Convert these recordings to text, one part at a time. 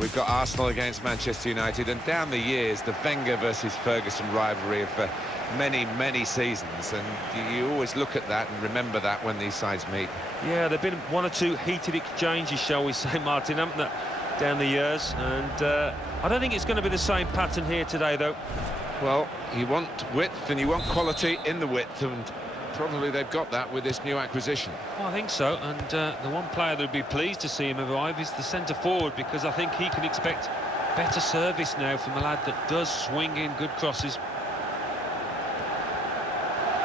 We've got Arsenal against Manchester United, and down the years, the Wenger versus Ferguson rivalry of many, many seasons, and you always look at that and remember that when these sides meet. Yeah, there've been one or two heated exchanges, shall we say, Martin, haven't there, down the years, and I don't think it's going to be the same pattern here today, though. Well, you want width and you want quality in the width, and probably they've got that with this new acquisition. Well, I think so, and the one player that would be pleased to see him arrive is the centre-forward, because I think he can expect better service now from a lad that does swing in good crosses.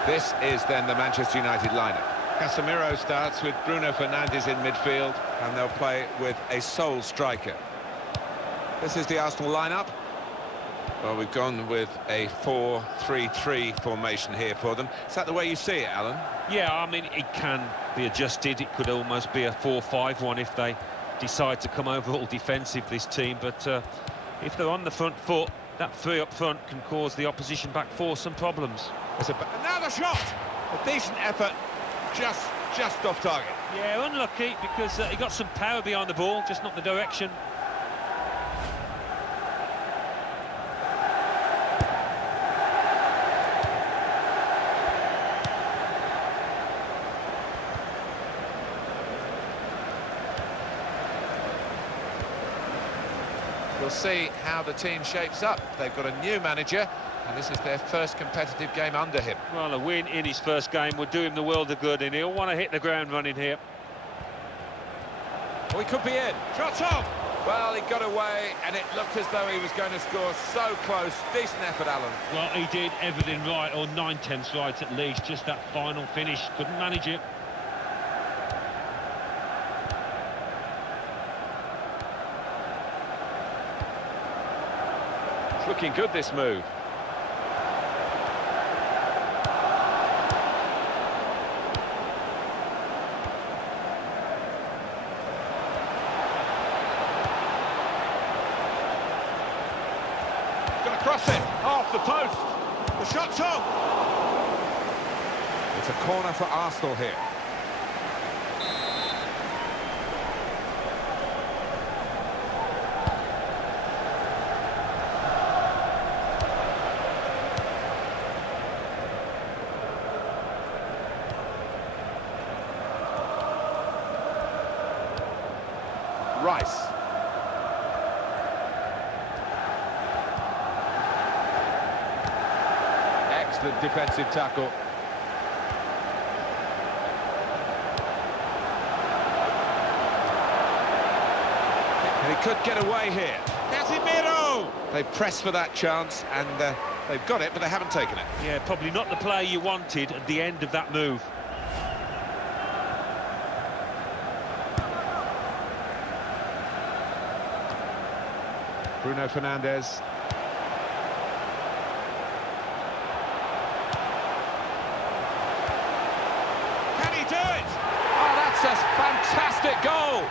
This is then the Manchester United lineup. Casemiro starts with Bruno Fernandes in midfield, and they'll play with a sole striker. This is the Arsenal lineup. Well, we've gone with a 4-3-3 formation here for them. Is that the way you see it, Alan? Yeah, I mean, it can be adjusted. It could almost be a 4-5-1 if they decide to come over all defensive, this team. But if they're on the front foot, that three up front can cause the opposition back four some problems. And now the shot! A decent effort, just off target. Yeah, unlucky, because he got some power behind the ball, just not the direction. We'll see how the team shapes up. They've got a new manager, and this is their first competitive game under him. Well, a win in his first game would do him the world of good, and he'll want to hit the ground running here. Oh, he could be in. Shot on! Well, he got away, and it looked as though he was going to score. So close. Decent effort, Alan. Well, he did everything right, or 9/10 right at least. Just that final finish. Couldn't manage it. It's looking good, this move. Gonna cross it off the post. The shot's on. It's a corner for Arsenal here. Rice. Excellent defensive tackle. And he could get away here. Casemiro! They pressed for that chance, and they've got it, but they haven't taken it. Yeah, probably not the player you wanted at the end of that move. Bruno Fernandes. Can he do it? Oh, that's a fantastic goal!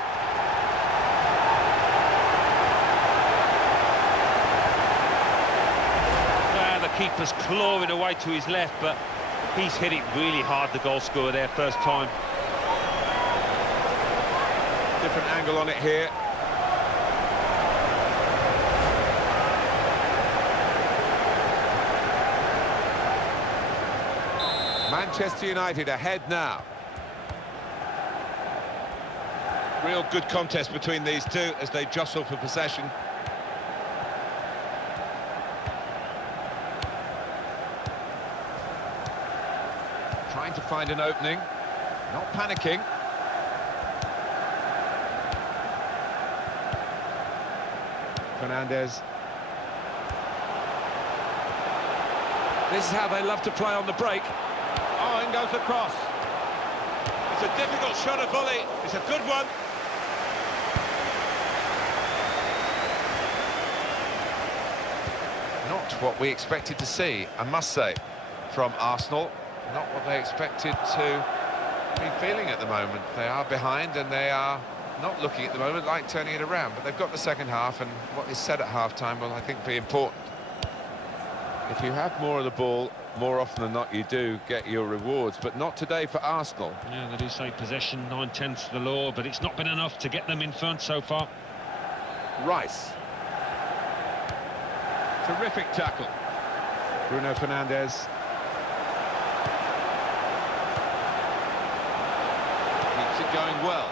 Well, the keeper's clawing away to his left, but he's hit it really hard, the goal scorer there, first time. Different angle on it here. Manchester United ahead now. Real good contest between these two as they jostle for possession. Trying to find an opening, not panicking. Fernandes. This is how they love to play on the break. Oh, in goes the cross. It's a difficult shot, a volley. It's a good one. Not what we expected to see, I must say, from Arsenal. Not what they expected to be feeling at the moment. They are behind, and they are not looking at the moment like turning it around. But they've got the second half, and what is said at half-time will, I think, be important. If you have more of the ball, more often than not, you do get your rewards, but not today for Arsenal. Yeah, they do say possession 9/10 to the law, but it's not been enough to get them in front so far. Rice. Terrific tackle. Bruno Fernandes. Keeps it going well.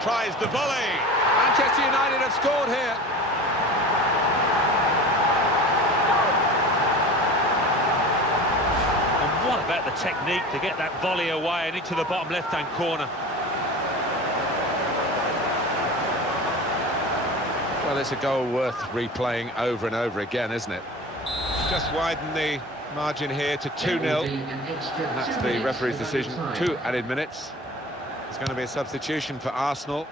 Tries the volley. Manchester United have scored here. And what about the technique to get that volley away and into the bottom left-hand corner? Well, it's a goal worth replaying over and over again, isn't it? Just widen the margin here to 2-0. That's the referee's decision. 2 added minutes. There's going to be a substitution for Arsenal.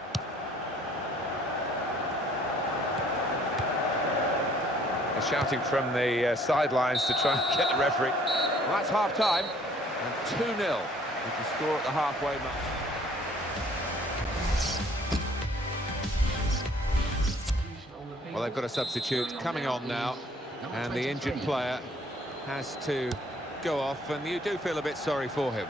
They're shouting from the sidelines to try and get the referee. Well, that's half-time, and 2-0 is the score at the halfway mark. Well, they've got a substitute coming on now, and the injured player has to go off, and you do feel a bit sorry for him.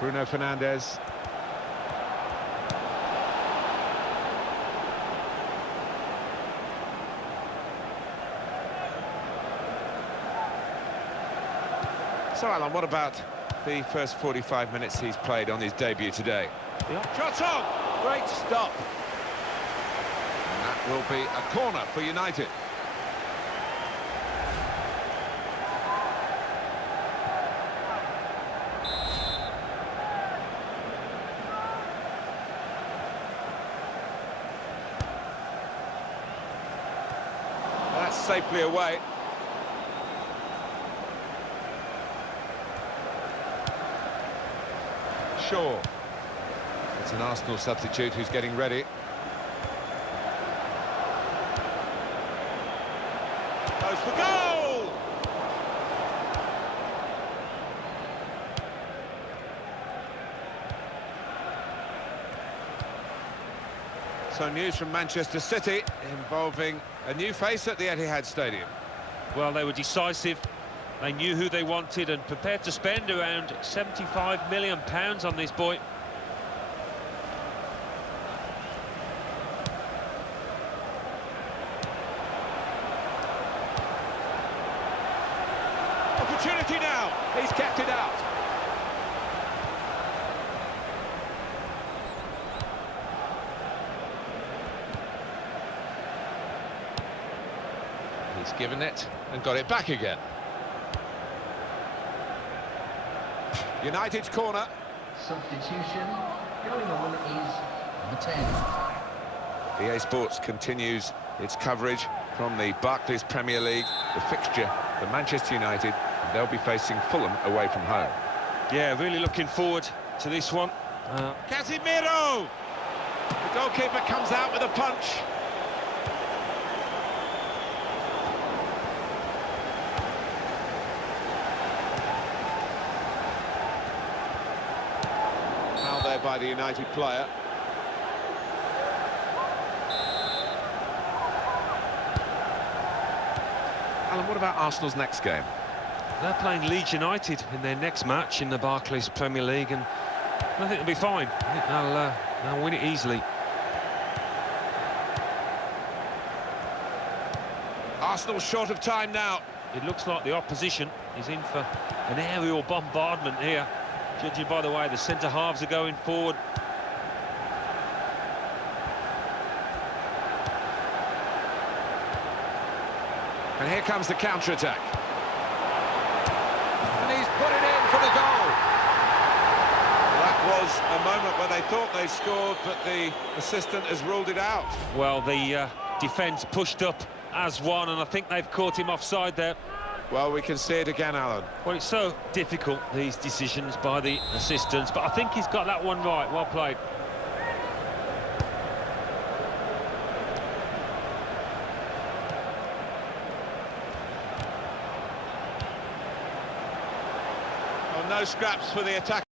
Bruno Fernandes. So, Alan, what about the first 45 minutes he's played on his debut today? Shot on! Great stop. And that will be a corner for United. That's safely away. Shaw. It's an Arsenal substitute who's getting ready. Goes for goal! So news from Manchester City involving a new face at the Etihad Stadium. Well, they were decisive. They knew who they wanted and prepared to spend around £75 million on this boy. Opportunity now. He's kept it out. He's given it and got it back again. United's corner. Substitution. Going on is number 10. EA Sports continues its coverage from the Barclays Premier League, the fixture for Manchester United, and they'll be facing Fulham away from home. Yeah, really looking forward to this one. Casemiro! The goalkeeper comes out with a punch. There by the United player. Alan, what about Arsenal's next game? They're playing Leeds United in their next match in the Barclays Premier League, and I think they'll be fine. I think they'll win it easily. Arsenal short of time now. It looks like the opposition is in for an aerial bombardment here, judging by the way the centre-halves are going forward. And here comes the counter-attack. And he's put it in for the goal. That was a moment where they thought they scored, but the assistant has ruled it out. Well, the defence pushed up as one, and I think they've caught him offside there. Well, we can see it again, Alan. Well, it's so difficult, these decisions by the assistants, but I think he's got that one right. Well played. Oh, no scraps for the attack.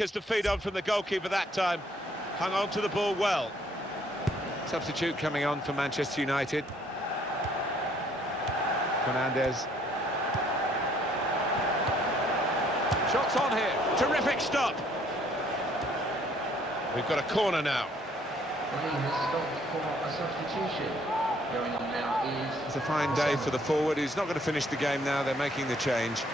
As the feed on from the goalkeeper that time, hung on to the ball well. Substitute coming on for Manchester United. Fernandez. Shots on here, terrific stop. We've got a corner now. Has stopped for a substitution. Going on now is... It's a fine day for the forward. He's not going to finish the game now. They're making the change.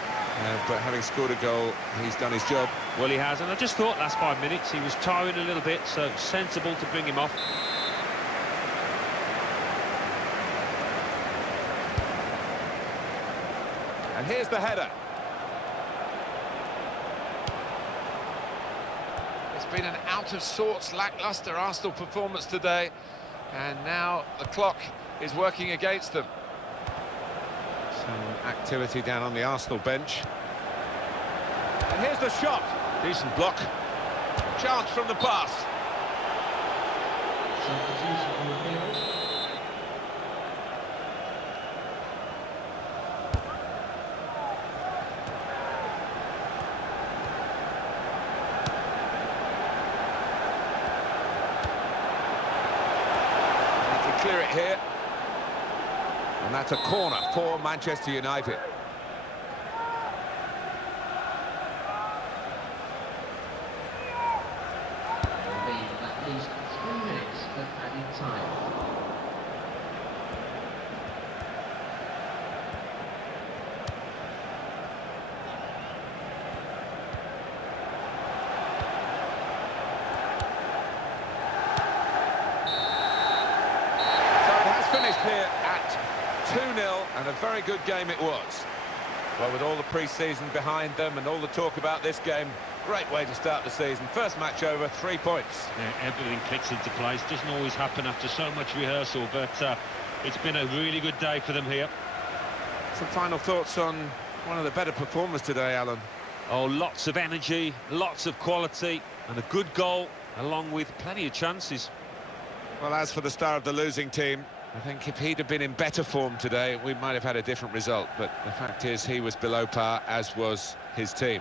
But having scored a goal, he's done his job. Well, he has, and I just thought last 5 minutes he was tiring a little bit, so sensible to bring him off. And here's the header. It's been an out-of-sorts, lacklustre Arsenal performance today, and now the clock is working against them. Some activity down on the Arsenal bench. And here's the shot. Decent block. Chance from the pass. Substitution on the field. Clear it here, and that's a corner for Manchester United. There will be at least 3 minutes of added time. Finished here at 2-0, and a very good game it was. Well, with all the pre-season behind them and all the talk about this game, great way to start the season. First match over, 3 points. Yeah, everything clicks into place. Doesn't always happen after so much rehearsal, but it's been a really good day for them here. Some final thoughts on one of the better performers today, Alan. Oh, lots of energy, lots of quality, and a good goal, along with plenty of chances. Well, as for the star of the losing team, I think if he'd have been in better form today, we might have had a different result. But the fact is, he was below par, as was his team.